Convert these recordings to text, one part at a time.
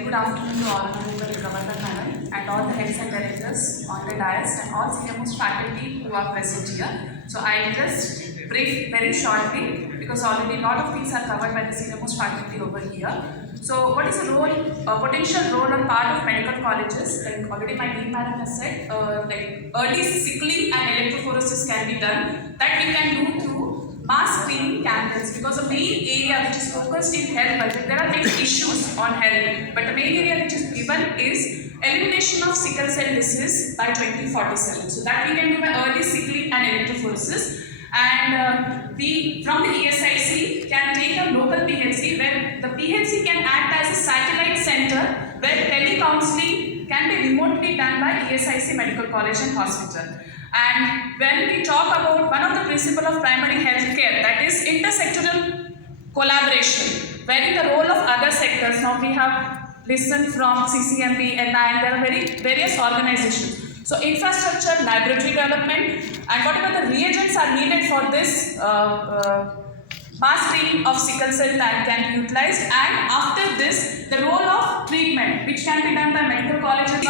very good afternoon to all members of the Governor panel and all the heads and directors on the dais and all senior most faculty who are present here. So I will just brief very shortly because already a lot of things are covered by the senior most faculty over here. So what is the role, potential role on part of medical colleges? Like already my dean madam has said, like early sick leave and electrophoresis can be done. That we can do through mass screening campaigns, because the main area which is focused in health budget, there are many issues on health, but the main area which is given is elimination of sickle cell disease by 2047. So that we can do by early sick leave and electrophoresis. And we from the ESIC can take a local PHC where the PHC can act as a satellite center where telecounseling can be remotely done by ESIC Medical College and Hospital. And when we talk about one of the principles of primary health care, that is intersectoral collaboration, wherein the role of other sectors, now we have listened from CCMB and there are various organizations. So infrastructure, laboratory development, and whatever the reagents are needed for this mass screening of sickle cell can be utilized. And after this, the role of treatment, which can be done by medical colleges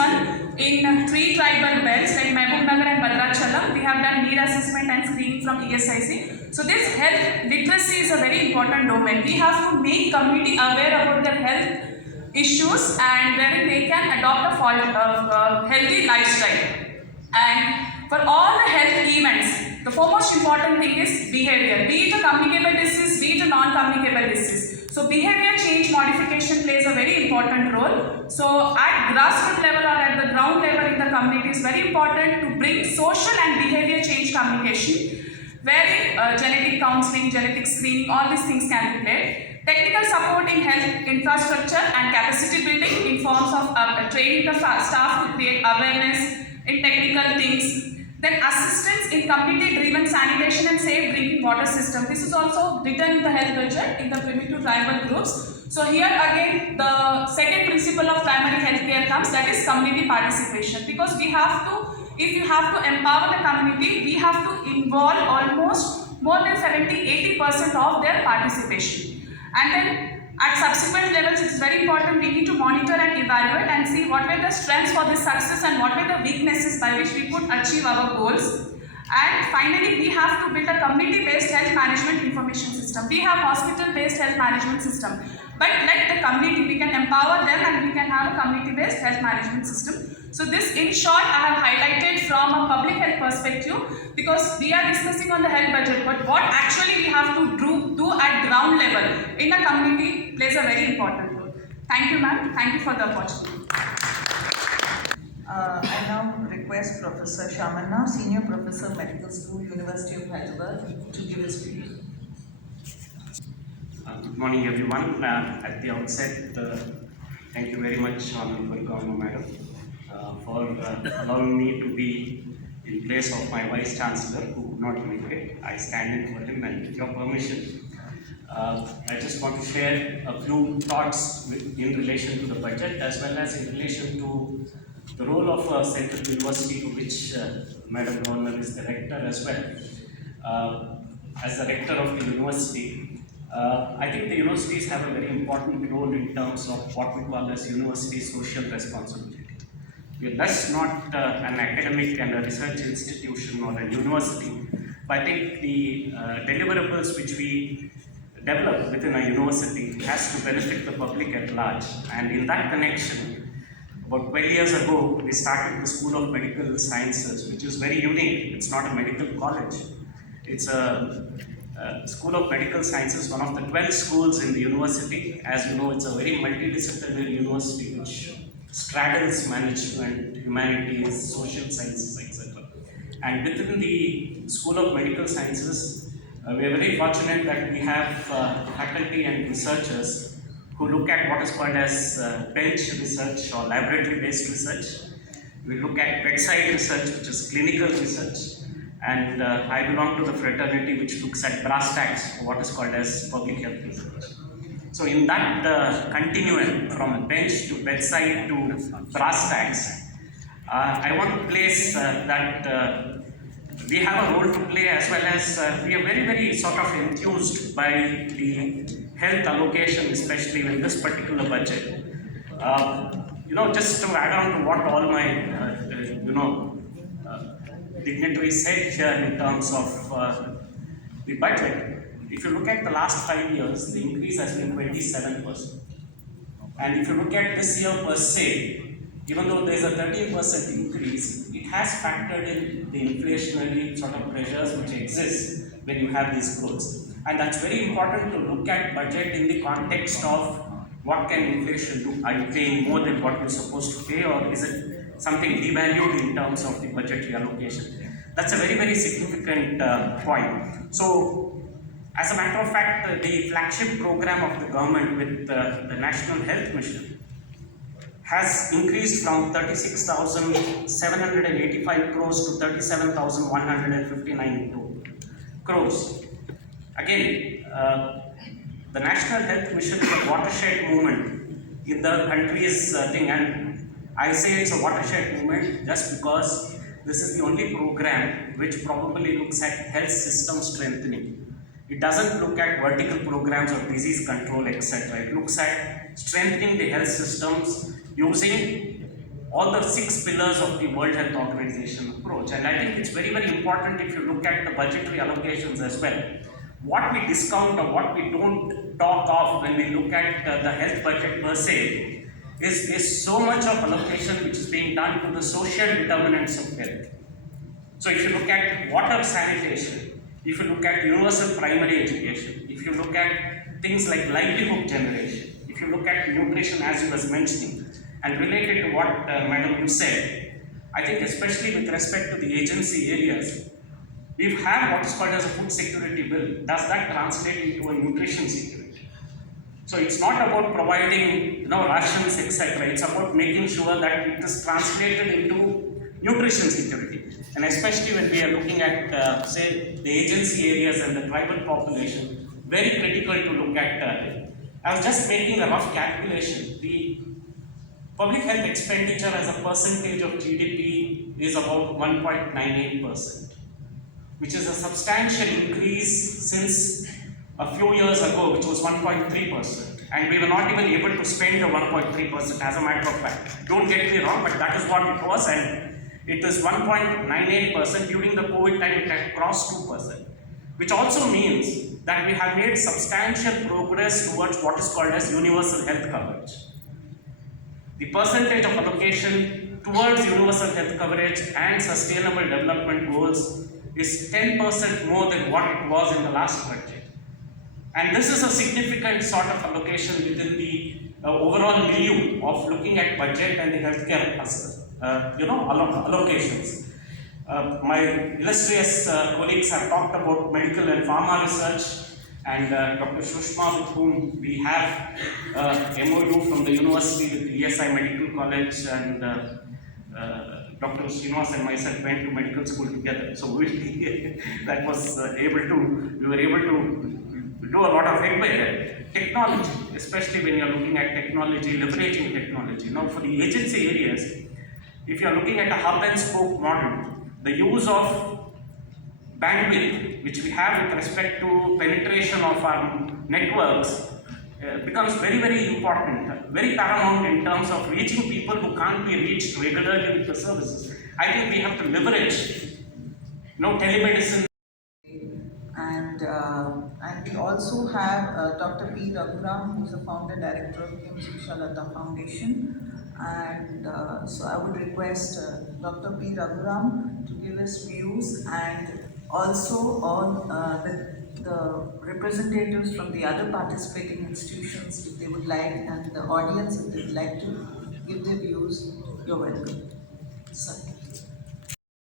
in 3 tribal belts like Mahbubnagar and Bhadrachalam. We have done need assessment and screening from ESIC. So this health literacy is a very important domain. We have to make community aware about their health issues and wherein they can adopt a healthy lifestyle. And for all the health events, the foremost important thing is behavior, be it a communicable disease, be it a non-communicable disease. So behavior change modification plays a very important role. So at grassroots level or at the ground level in the community is very important to bring social and behavior change communication, where genetic counseling, genetic screening, all these things can be played. Technical support in health infrastructure and capacity building in forms of training the staff to create awareness in technical things. Then assistance in community-driven sanitation and safe drinking water system. This is also written in the health budget in the primitive tribal groups. So here again the second principle of primary health care comes, that is community participation. Because we have to, if you have to empower the community, we have to involve almost more than 70-80% of their participation. And then at subsequent levels, it is very important we need to monitor and evaluate and see what were the strengths for this success and what were the weaknesses by which we could achieve our goals. And finally, we have to build a community-based health management information system. We have hospital-based health management system, but let the community, we can empower them and we can have a community-based health management system. So this, in short, I have highlighted from a public health perspective, because we are discussing on the health budget, but what actually we have to do at ground level in the community plays a very important role. Thank you, ma'am. Thank you for the opportunity. I now request Professor Shamanna, Senior Professor, Medical School, University of Hyderabad, to give his speech. Good morning, everyone. At the outset, thank you very much, Hon'ble Governor Madam, for allowing me to be in place of my Vice Chancellor who could not make it. I stand in for him, and with your permission, I just want to share a few thoughts in relation to the budget as well as in relation to the role of Central University, to which Madam Governor is the rector as well. As the rector of the university, I think the universities have a very important role in terms of what we call as university social responsibility. We are thus not an academic and a research institution or a university, but I think the deliverables which we develop within a university has to benefit the public at large. And in that connection, about 12 years ago, we started the School of Medical Sciences, which is very unique. It's not a medical college. It's a School of Medical Sciences, one of the 12 schools in the university. As you know, it's a very multidisciplinary university which straddles management, humanities, social sciences, etc. And within the School of Medical Sciences, we are very fortunate that we have faculty and researchers who look at what is called as bench research or laboratory-based research. We look at bedside research, which is clinical research, and I belong to the fraternity which looks at brass tacks, what is called as public health research. So in that continuum from bench to bedside to brass tacks, I want to place that we have a role to play, as well as we are very sort of enthused by the health allocation, especially in this particular budget. Just to add on to what all my, dignitaries said here in terms of the budget, if you look at the last 5 years, the increase has been 27%. And if you look at this year per se, even though there is a 13% increase, it has factored in the inflationary sort of pressures which exist when you have these growths. And that's very important to look at budget in the context of what can inflation do. Are you paying more than what you're supposed to pay, or is it something devalued in terms of the budgetary allocation? That's a very, very significant point. So, as a matter of fact, the flagship program of the government with the National Health Mission has increased from 36,785 crores to 37,159 crores. Again, the National Health Mission is a watershed movement in the country's thing, and I say it's a watershed movement just because this is the only program which probably looks at health system strengthening. It doesn't look at vertical programs or disease control, etc. It looks at strengthening the health systems using all the 6 pillars of the World Health Organization approach. And I think it's very, very important if you look at the budgetary allocations as well. What we discount or what we don't talk of when we look at the health budget per se is so much of allocation which is being done to the social determinants of health. So if you look at water sanitation, if you look at universal primary education, if you look at things like livelihood generation, if you look at nutrition as you was mentioning, and related to what Madam you said, I think especially with respect to the agency areas, we've had what is called as a food security bill. Does that translate into a nutrition security? So it's not about providing rations, etc. It's about making sure that it is translated into nutrition security. And especially when we are looking at, say, the agency areas and the tribal population, very critical to look at. I was just making a rough calculation. The public health expenditure as a percentage of GDP is about 1.98%, which is a substantial increase since a few years ago, which was 1.3%. And we were not even able to spend the 1.3% as a matter of fact. Don't get me wrong, but that is what it was, and it is 1.98%. During the COVID time, it had crossed 2%, which also means that we have made substantial progress towards what is called as universal health coverage. The percentage of allocation towards universal health coverage and sustainable development goals is 10% more than what it was in the last budget. And this is a significant sort of allocation within the overall milieu of looking at budget and the healthcare allocations. My illustrious colleagues have talked about medical and pharma research, and Dr. Shushma, with whom we have MOU from the university with the ESI Medical College, and Dr. Srinivas and myself went to medical school together. So we that was we were able to do a lot of headway there. Technology, especially when you're looking at technology, leveraging technology. Now for the agency areas, if you're looking at a hub and spoke model, the use of bandwidth, which we have with respect to penetration of our networks, becomes very, very important, very paramount in terms of reaching people who can't be reached regularly with the services. I think we have to leverage, telemedicine. And we also have Dr. P. Raghuram, who is the founder director of Tamilsai Foundation. And so I would request Dr. P. Raghuram to give his views, and also all the representatives from the other participating institutions, if they would like, and the audience, if they would like to give their views. You're welcome. Sir.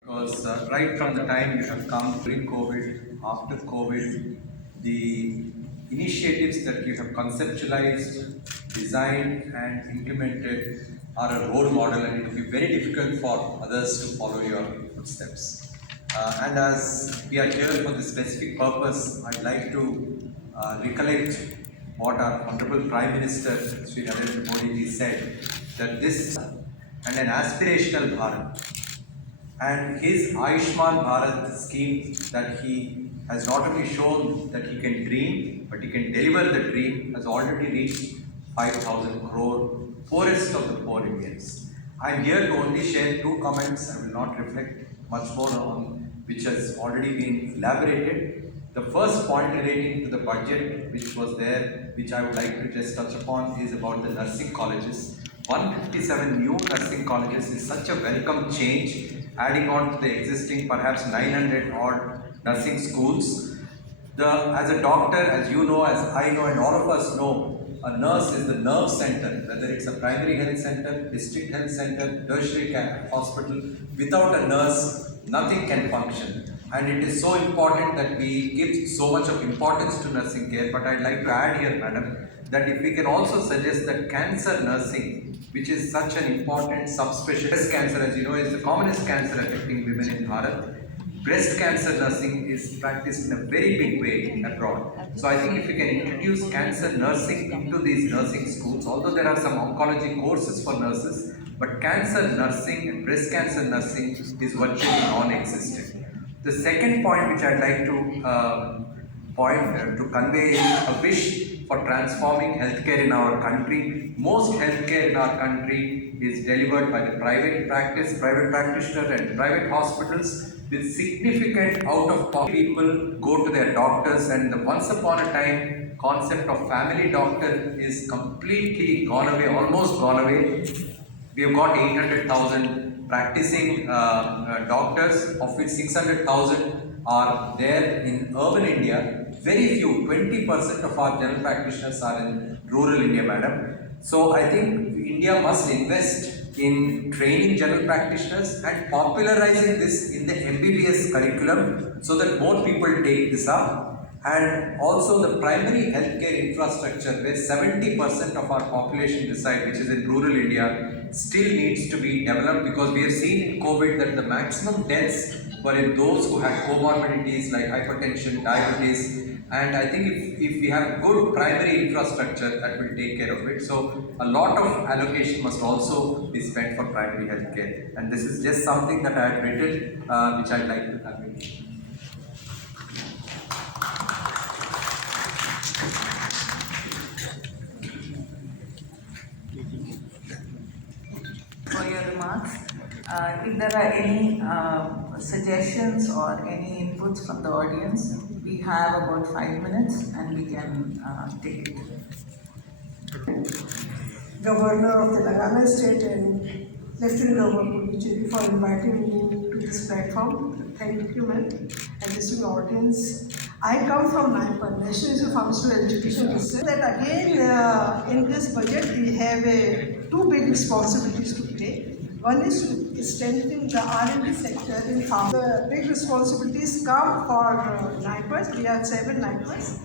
Because right from the time you have come during COVID, after COVID, the initiatives that you have conceptualized, designed and implemented are a role model, and it will be very difficult for others to follow your footsteps. And as we are here for this specific purpose, I'd like to recollect what our Honorable Prime Minister, Sri Narendra Modi ji said, that this and an aspirational Bharat, and his Ayushman Bharat scheme, that he has not only shown that he can dream, but he can deliver the dream, has already reached 5,000 crore poorest of the poor Indians. I'm here to only share two comments. I will not reflect much more on which has already been elaborated. The first point relating to the budget which was there, which I would like to just touch upon, is about the nursing colleges. 157 new nursing colleges is such a welcome change, adding on to the existing perhaps 900 odd nursing schools. As a doctor, as you know, as I know, and all of us know, a nurse is the nerve center, whether it's a primary health center, district health center, tertiary hospital. Without a nurse, nothing can function. And it is so important that we give so much of importance to nursing care. But I'd like to add here, madam, that if we can also suggest that cancer nursing, which is such an important subspecialty, breast cancer, as you know, is the commonest cancer affecting women in Bharat. Breast cancer nursing is practiced in a very big way abroad. So I think if we can introduce cancer nursing into these nursing schools, although there are some oncology courses for nurses, but cancer nursing and breast cancer nursing is virtually non-existent. The second point which I'd like to convey is a wish for transforming healthcare in our country. Most healthcare in our country is delivered by the private practitioner and private hospitals, with significant out-of-pocket. People go to their doctors, and the once upon a time concept of family doctor is completely gone away, almost gone away. We have got 800,000 practicing doctors, of which 600,000 are there in urban India. Very few, 20% of our general practitioners are in rural India, madam. So I think India must invest in training general practitioners and popularizing this in the MBBS curriculum so that more people take this up. And also the primary healthcare infrastructure, where 70% of our population reside, which is in rural India, still needs to be developed, because we have seen in COVID that the maximum deaths were in those who had comorbidities like hypertension, diabetes. And I think if we have good primary infrastructure, that will take care of it. So a lot of allocation must also be spent for primary health care. And this is just something that I have written, which I'd like to convey. For your remarks. If there are any suggestions or any inputs from the audience, we have about 5 minutes and we can take it. Governor of Telangana State and Lieutenant Governor Puducherry for inviting me to this platform. Thank you, ma'am, and this audience. I come from NIPER, National Institute of Pharmaceutical Education Research. That again, in this budget, we have two big responsibilities to play. One is to strengthen the R&D sector in pharma. The big responsibilities come for NIPERs. We have 7 NIPERs.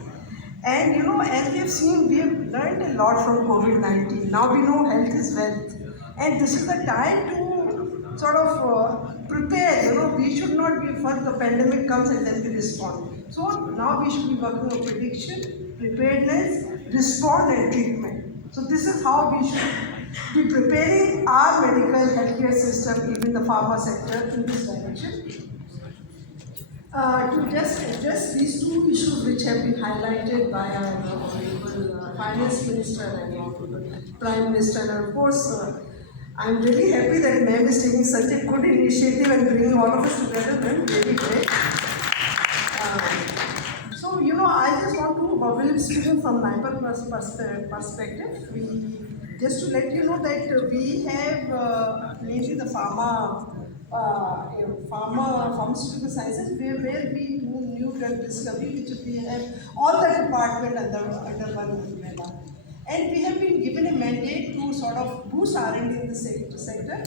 And you know, as we have seen, we have learned a lot from COVID-19. Now we know health is wealth. And this is the time to sort of prepare. You know, we should not be first the pandemic comes and then we respond. So now we should be working on prediction, preparedness, respond and treatment. So this is how we should be preparing our medical healthcare system, even the pharma sector, in this direction. To just address these two issues which have been highlighted by our Honorable Finance Minister and Prime Minister, and of course, I'm really happy that ma'am is taking such a good initiative and bringing all of us together. Ma'am, really great. So, you know, I just want to, Will speaking from NIPER perspective, just to let you know that we have mainly the pharmaceutical sciences, where we do new drug discovery, which we have all the department under one umbrella. And we have been given a mandate to sort of boost R&D in the sector.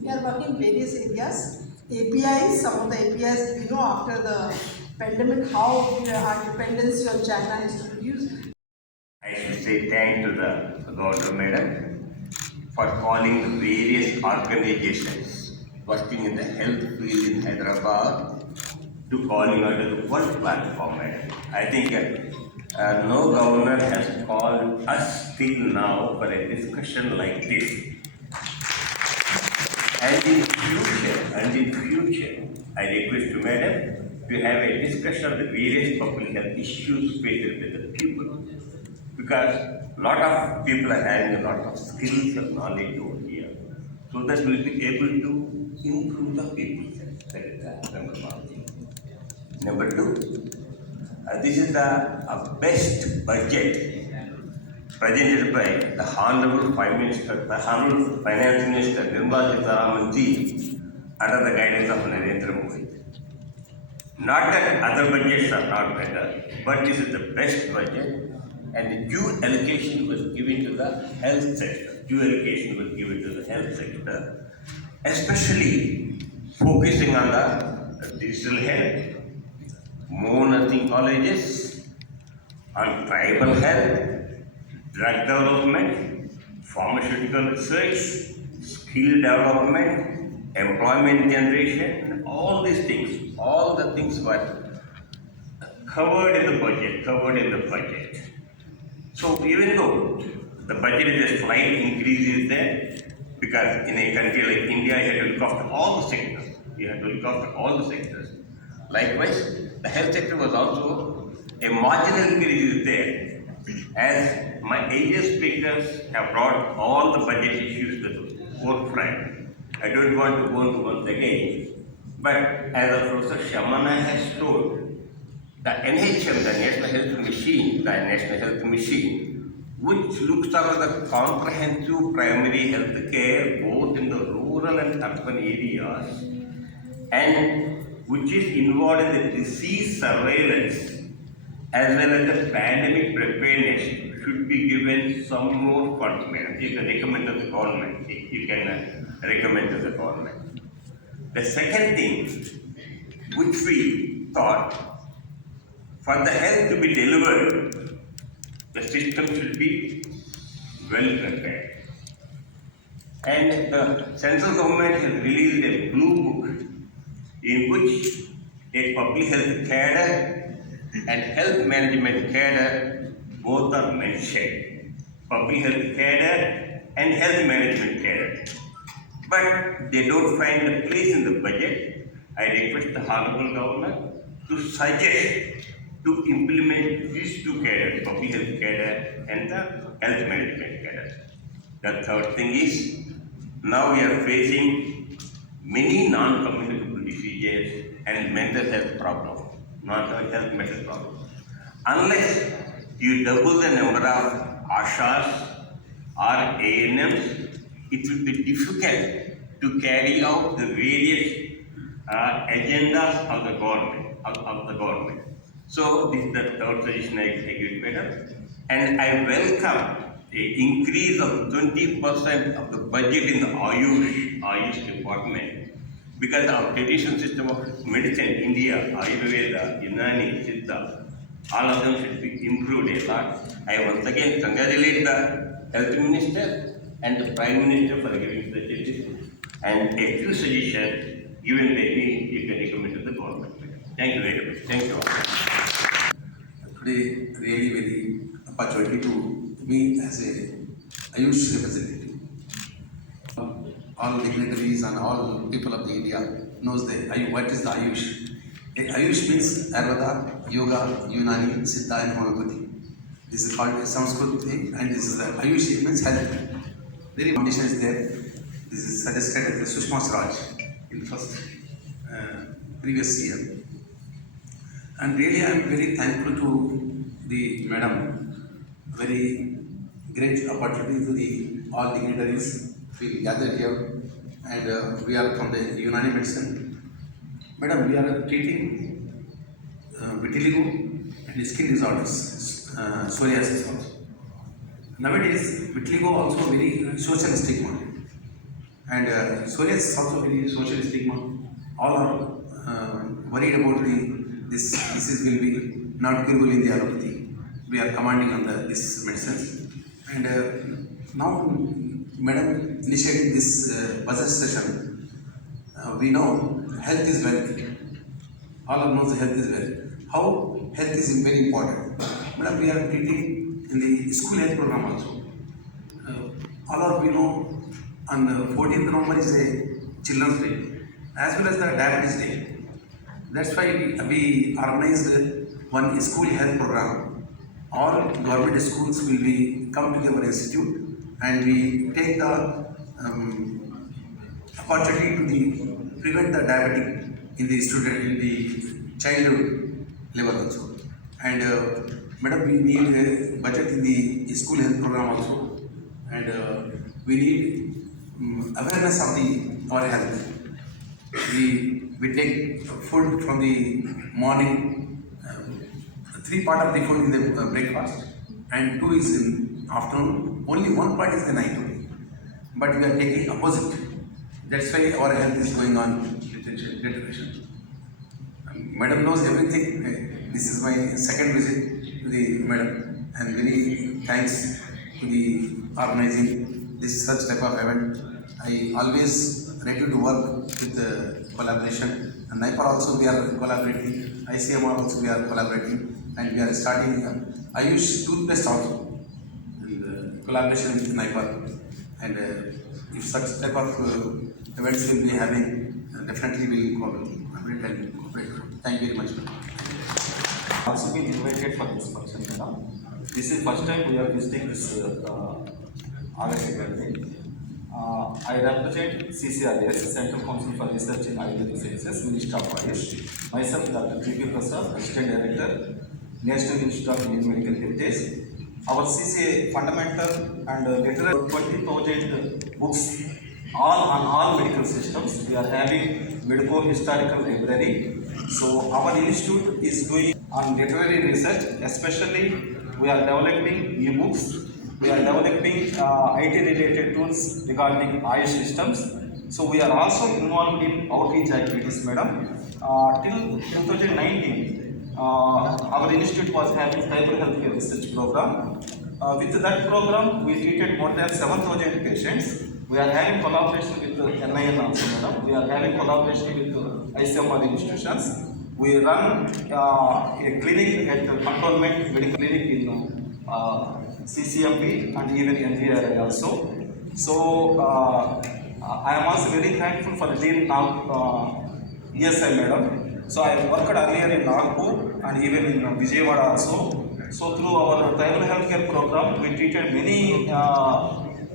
We are working in various areas. APIs, some of the APIs we know after the pandemic how our dependency on China is to reduce. I should say thank to the Governor Madam for calling the various organizations working in the health field in Hyderabad to calling out to the one platform, madam. I think no governor has called us till now for a discussion like this. And in future, I request to madam to have a discussion of the various public health issues faced with the people. Because lot of people are having a lot of skills and knowledge over here. So that we'll be able to improve the people's health. That is the number one thing. Number two, this is the best budget presented by the Hon'ble Prime Minister, the Hon'ble Finance Minister, Nirmala Sitharaman ji, under the guidance of Narendra Modi. Not that other budgets are not better, but this is the best budget, and the due allocation was given to the health sector. Due allocation was given to the health sector, especially focusing on the digital health, more nursing colleges, on tribal health, drug development, pharmaceutical research, skill development, employment generation, all these things, all the things were covered in the budget. So even though the budget is a slight increase is there, because in a country like India, you have to look after all the sectors. Likewise, the health sector was also a marginal increase is there. As my earlier speakers have brought all the budget issues to the forefront, I don't want to go into once again, but as Professor Shamana has told, the NHM, the National Health Machine, which looks after the comprehensive primary health care both in the rural and urban areas, and which is involved in the disease surveillance as well as the pandemic preparedness, should be given some more funds, madam. You can recommend to the government. The second thing which we thought, for the health to be delivered, the system should be well prepared. And the central government has released a blue book in which a public health cadre and health management cadre both are mentioned. Public health cadre and health management cadre. But they don't find a place in the budget. I request the Honorable Governor to suggest to implement these two cadres, public health cadre and the health management cadre. The third thing is, now we are facing many non-communicable diseases and mental health problems, mental problems. Unless you double the number of ASHAs or ANMs, it will be difficult to carry out the various agendas of the government. So this is the third suggestion I give, madam. And I welcome the increase of 20% of the budget in the Ayush department, because our traditional system of medicine, India, Ayurveda, Unani, Siddha, all of them should be improved a lot. I once again congratulate the Health Minister and the Prime Minister for giving suggestions, and a few suggestions given by me, you can recommend to the government. Thank you very much. Thank you all. Today, really very opportunity to me as a Ayush representative. All dignitaries and all people of the India knows what is the Ayush. Ayush means Ayurveda, Yoga, Unani, Siddha and Homeopathy. This is called a Sanskrit thing, and this is the Ayush means health. Very foundation is there. This is suggested as the Sushma Swaraj in first previous year. And really I am very thankful to the madam. Very great opportunity to the all dignitaries. We gathered here, and we are from the Unani medicine. Madam, we are treating vitiligo and skin disorders, psoriasis also. Nowadays, vitiligo also very social stigma, and psoriasis also very social stigma. All are worried about this disease will be not curable in the allopathy. We are commanding on this medicines, and now madam initiating this buzzer session. We know health is wealth. All of knows health is wealth. How health is very important. Madam, we are treating in the school health program also. All of we know on the 14th November is a Children's Day, as well as the Diabetes Day. That's why we organized one school health program all government schools will be come to our institute, and we take the opportunity to prevent the diabetic in the student, in the childhood level also. And madam, we need a budget in the school health program also, and we need awareness of our health. We take food from the morning, three part of the food in the breakfast, and two is in afternoon. Only one part is the night only. But we are taking opposite. That's why our health is going on deterioration. Madam knows everything. This is my second visit to the madam, and very thanks to the organizing this such type of event. I always ready to work with collaboration, and NIPAR also we are collaborating, ICMR also we are collaborating, and we are starting Ayush toothpaste also, and collaboration with NIPAR. And if such type of events will be having, definitely we will cooperate. Thank you very much. Also been invited for this function, madam. This is first time we are visiting this August 11th. I represent CCRS, Central Council for Research in Ayurvedic Sciences, Ministry of Ayush. Myself, Dr. G.P. Prasad, Assistant Director, National Institute of Indian Medical Heritage. Our CCA fundamental and literary 20,000 books, all on all medical systems. We are having medical historical library. So our institute is doing on literary research, especially we are developing e-books. We are developing IT-related tools regarding Ayush systems. So we are also involved in outreach activities, madam. Till 2019, our institute was having tribal healthcare research program. With that program, we treated more than 7,000 patients. We are having collaboration with NIN also, madam. We are having collaboration with ICMR institutions. We run a clinic at the Cantonment Medical Clinic in CCMP and even NGRI also. So I am also very thankful for the dean now ESI madam. So I worked earlier in Hon'ble and even in Vijayawada also. So through our tribal healthcare program, we treated many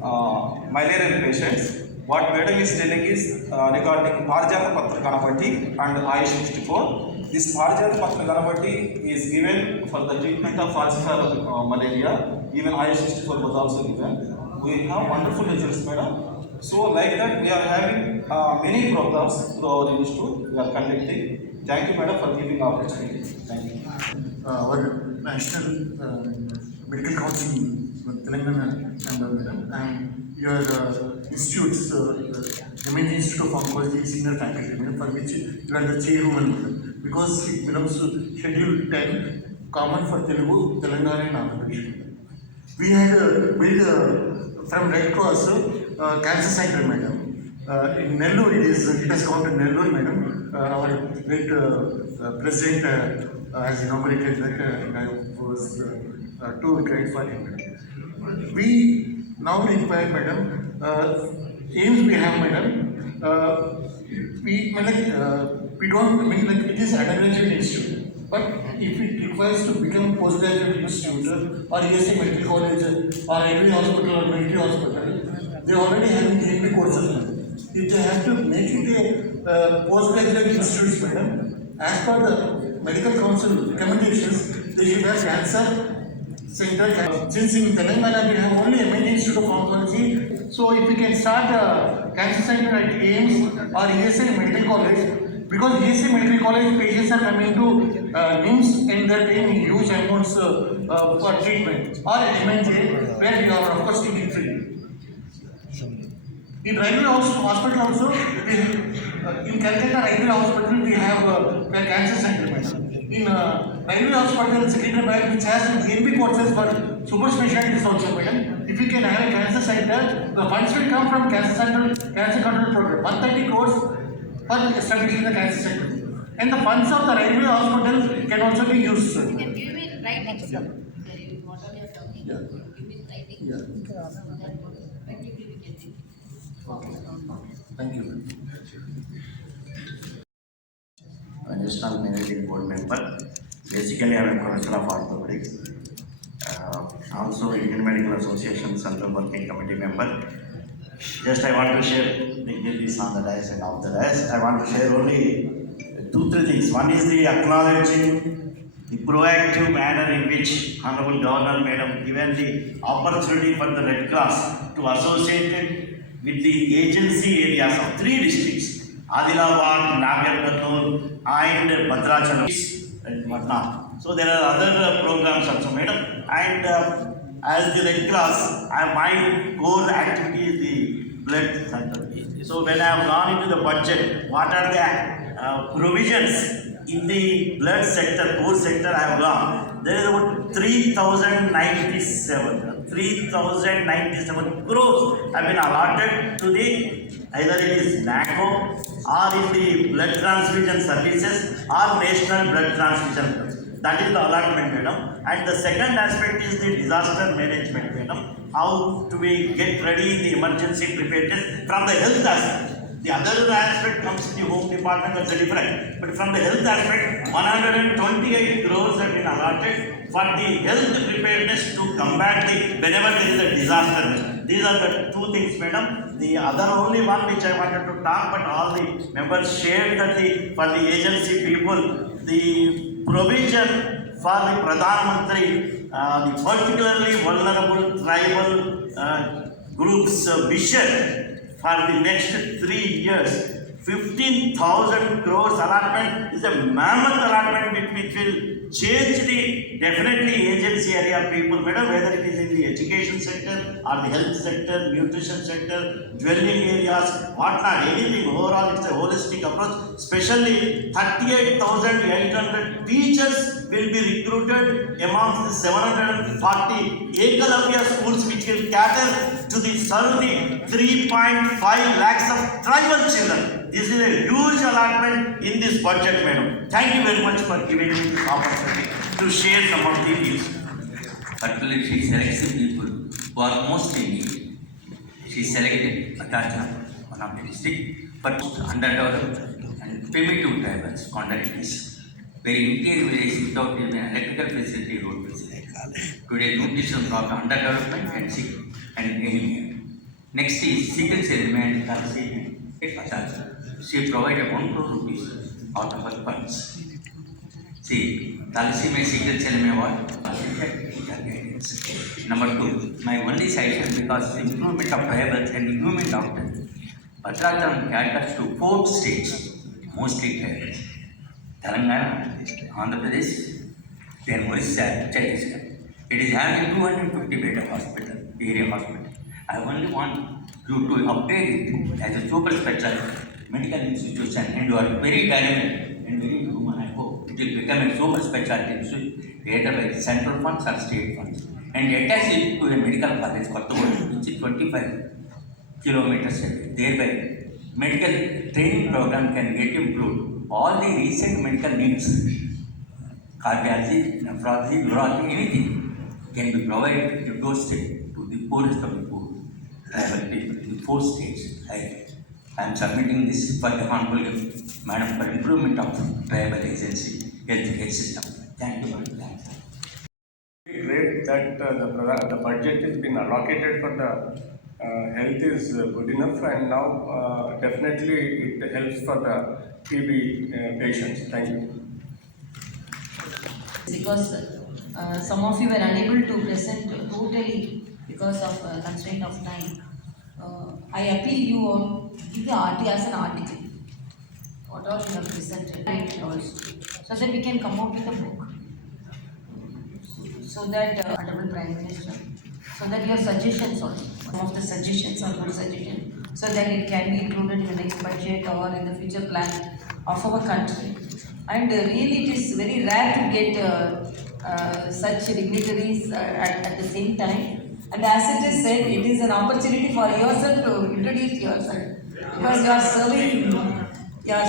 malarial patients. What madam is telling is regarding Parijata Patra Ganapati and Ayush 64. This Parijata Patra Ganapati is given for the treatment of falciparum malaria. Even Ayush 64 was also given. We have wonderful results, madam. So like that, we are having many programs through our institute. We are conducting. Thank you, madam, for giving opportunity. Thank you. Our National Medical Council, Telangana member, madam, and your institute's Emergency Institute of Oncology Senior Faculty, madam, for which you are the chairwoman, madam, because it belongs to Schedule 10, common for Telugu, Telangana and Andhra Pradesh. We had built from Red Cross cancer center, madam. In Nellore, it has come to Nellore, madam. Our great president has inaugurated that, and I was too great for him. We now require, madam, aims we have, madam. We don't, I mean, like, it is undergraduate institute, but if it requires to become postgraduate institute or ESA medical college or every hospital or military hospital, they already have PhD courses, madam. If they have to make it a postgraduate institute, madam, as per the medical council recommendations, they should have cancer center. Since in Telangana we have only MD Institute of Oncology, so if we can start a cancer center at AIMS or ESA Medical College, because ESA Medical College patients are coming to NIMS and they're paying huge amounts for treatment, or MNJ, where we are of course taking free. In Railway Hospital also, in Calcutta Railway Hospital we have a cancer center, madam. In Railway Hospital, Secretariat, which has DNB courses for super specialties also, madam. If we can have a cancer center, the funds will come from cancer control program. 130 crores for establishing the cancer center. And the funds of the Railway Hospital can also be used, sir. You can give me right next to whatever you're talking. Yeah. Give me writing. Yeah. Practically we can take. Okay. Thank you. National Managing Board member. Basically, I am a professor of orthopedics. also Indian Medical Association Central Working Committee member. Just I want to share, this on the dais and off the dais. I want to share only 2-3 things. One is the acknowledging the proactive manner in which Honorable Governor Madam given the opportunity for the Red Cross to associate it with the agency areas of 3 districts, Adilabad, Nagarjuna, and Bhadrachalam and whatnot. So there are other programs also, madam. And as the Red Cross, my core activity is the blood center. So when I have gone into the budget, what are the provisions in the blood sector, core sector I have gone? There is about 3,097 crores have been allotted to the either it is NACO or in the blood transfusion services or national blood transfusion. That is the allotment, madam. And the second aspect is the disaster management, madam. How do we get ready the emergency preparedness from the health aspect? The other aspect comes in the home department, that's different. But from the health aspect, 128 crores have been allotted for the health preparedness to combat the whenever there is a disaster. These are the 2 things, madam. The other only one which I wanted to talk, but all the members shared that for the agency people, the provision for the Pradhan Mantri, the particularly vulnerable tribal groups vision for the next 3 years, 15,000 crores allotment is a mammoth allotment which will change the definitely agency area people, madam, whether it is in the education sector or the health sector, nutrition sector, dwelling areas, whatnot, anything. Overall, it's a holistic approach. Especially 38,800 teachers will be recruited amongst the 740 Ekalavya schools which will cater to the serve the 3.5 lakhs of tribal children. This is a huge allotment in this budget, madam. Thank you very much for giving me this opportunity to share some of the views. Particularly, she selects the people who are most in need. She selected Bhadrachalam, one of the district, but underdeveloped and primitive tribals, contradictions. Very interior village without even electrical facility, road facility. Today, nutrition problem, underdevelopment and sick and anemia. Next is sickle cell and thalassemia. She provided 1 crore rupees out of her funds. See, thalassemia, sickle cell may what? Number 2, my only suggestion because improvement of tribals and human doctors. Bhadrachalam caters to 4 states, mostly tribals. Telangana, Andhra Pradesh, then Orissa, Chhattisgarh. It is having 250 bed hospital, area hospital. I only want you to upgrade it as a super specialty medical institution, and you are very dynamic and very human. I hope it will become a super specialty institution, either by central funds or state funds, and attach it to a medical college, Kottagudi, which is 25 kilometers away. Thereby, medical training program can get improved. All the recent medical needs, cardiology, nephrology, urology, anything can be provided to doorstep to the poorest of the poor, tribal people in 4 states. I am submitting this for the Hon'ble Madam for improvement of tribal agency health system. Thank you, madam. Thanks. Great that the budget has been allocated for the health is good enough, and now definitely it helps for the TB patients. Thank you. Because some of you were unable to present totally because of constraint of time. I appeal you all, give the RT as an article, what all you have presented, and also, so that we can come out with a book. So that, Honorable Prime Minister, so that your suggestions also, some of the suggestions are good suggestions, so that it can be included in the next budget or in the future plan of our country. And really it is very rare to get such dignitaries at the same time. And as it is said, it is an opportunity for yourself to introduce yourself, because you are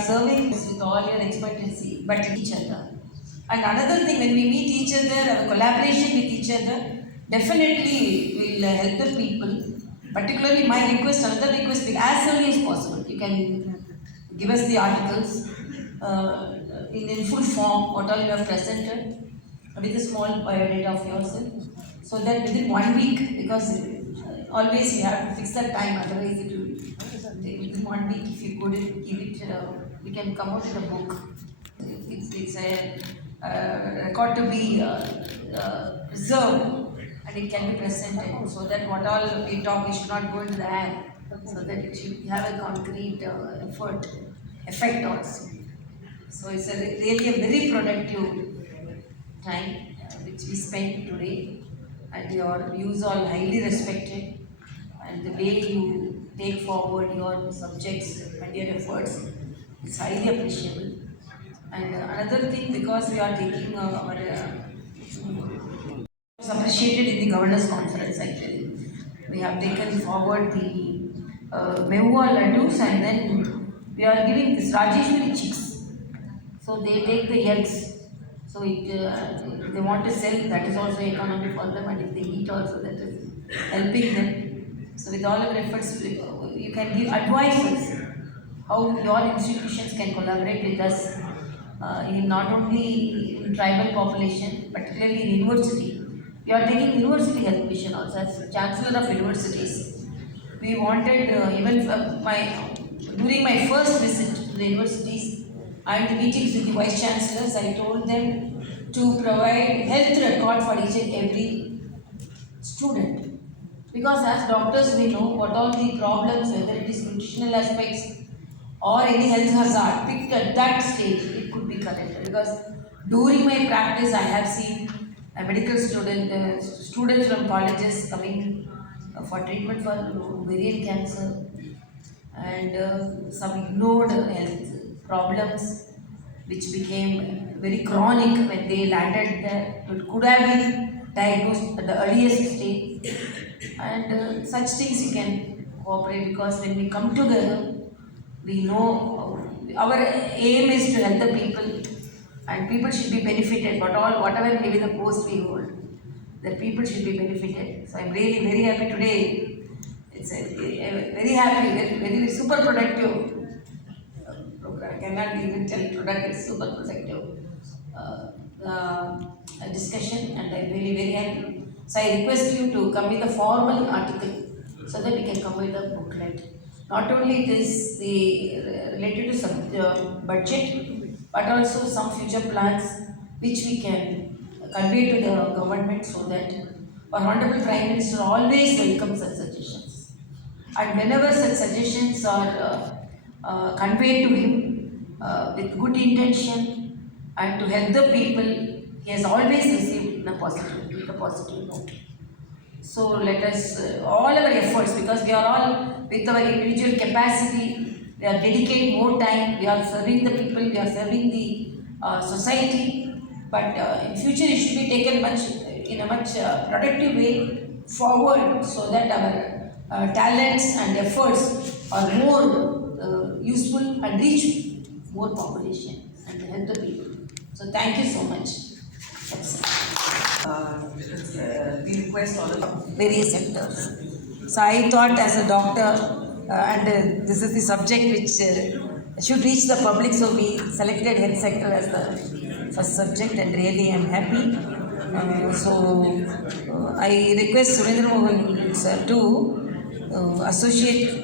serving with all your expertise, but each other. And another thing, when we meet each other, our collaboration with each other, definitely will help the people. Particularly my request, another request, as early as possible, you can give us the articles in full form, what all you have presented, with a small biodata of yourself. so that within 1 week, because always you have to fix that time, otherwise it will within 1 week if you could give it, we can come out with a book. It's a record to be preserved and it can be presented so that what all we talk, it should not go into the air, so that it should have a concrete effect also. So it's really a very productive time which we spent today, and your views are highly respected, and the way you take forward your subjects and your efforts is highly appreciable. And another thing, because we are taking our was appreciated in the governors conference actually. We have taken forward the Mehua laddus, and then we are giving this Rajeshwari chicks. So they take the eggs. So if they want to sell, that is also economy for them, and if they eat also, that is helping them. So with all our efforts, you can give advices how your institutions can collaborate with us in not only in tribal population, particularly in university. We are taking university health mission also as Chancellor of Universities. We wanted even during my first visit to the universities and the meetings with the Vice Chancellors, I told them to provide health record for each and every student. Because as doctors we know what all the problems, whether it is nutritional aspects or any health hazard, picked at that stage, it could be corrected. Because during my practice, I have seen a medical student, students from colleges coming for treatment for ovarian cancer and some ignored health problems which became very chronic when they landed there. It could have been diagnosed at the earliest stage, and such things you can cooperate, because when we come together, we know our aim is to help the people, and people should be benefited. But whatever maybe the post we hold, the people should be benefited. So I'm really very happy today. It's a very happy, very super productive program. I cannot even tell productive, super productive discussion, and I'm really very happy. So I request you to come with a formal article so that we can come with a booklet. Not only this, related to some budget, but also some future plans which we can convey to the government, so that our Honorable Prime Minister always welcomes such suggestions. And whenever such suggestions are conveyed to him with good intention and to help the people, he has always received in a positive note. So let us, all our efforts, because we are all with our individual capacity, we are dedicating more time, we are serving the people, we are serving the society, but in future it should be taken in a much productive way forward, so that our talents and efforts are more useful and reach more population and to help the people. So thank you so much. We request all of Various sectors. So I thought as a doctor, and this is the subject which should reach the public, so we selected health sector as the first subject, and really I am happy. I request Surendra Mohan sir to associate